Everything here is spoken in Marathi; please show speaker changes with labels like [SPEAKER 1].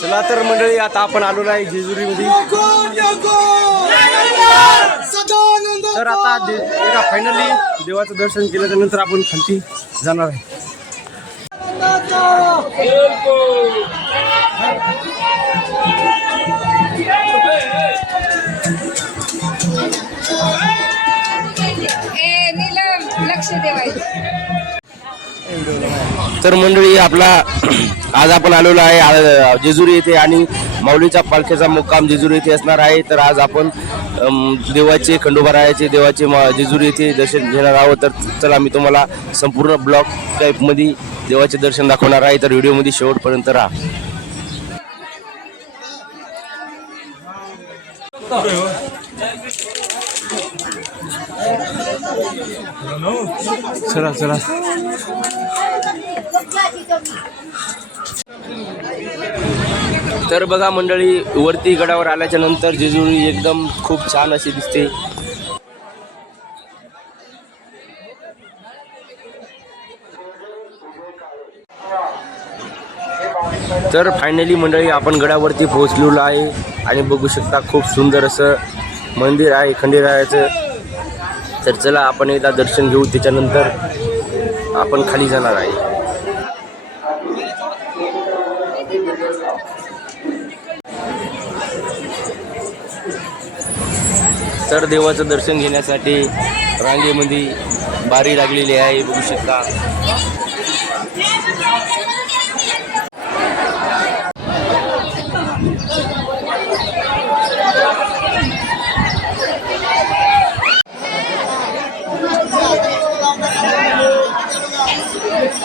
[SPEAKER 1] चला तर मंडळी आता आपण आलो आहे जेजुरीमध्ये. तर आता दे- एका फायनली देवाचं दर्शन केल्याच्यानंतर आपण खालती जाणार आहे.
[SPEAKER 2] लक्ष देवायचं
[SPEAKER 3] तर मंडळी आपला आज आपण आलेलो आहे जेजुरी येथे आणि माऊलीचा पालखीचा मुक्काम जेजुरी येथे असणार आहे. तर आज आपण देवाचे खंडोबारायाचे देवाचे जेजुरी येथे दर्शन घेणार आहोत. तर चला मी तुम्हाला संपूर्ण ब्लॉक टाईपमध्ये देवाचे दर्शन दाखवणार आहे. तर व्हिडिओमध्ये शेवटपर्यंत राहा.
[SPEAKER 1] चला चला.
[SPEAKER 3] तर बघा मंडळी वरती गडावर आल्याच्यानंतर जेजुरी एकदम खूप छान अशी दिसते. तर फायनली मंडळी आपण गडावरती पोहोचलेलो आहे आणि बघू शकता खूप सुंदर असं मंदिर आहे खंडेरायाचं. तर चला आपण एकदा दर्शन घेऊ. त्याच्यानंतर आपण खाली जाणार आहे. तर देवाचं दर्शन घेण्यासाठी रांगेमध्ये बारी लागलेली आहे बघू शकता.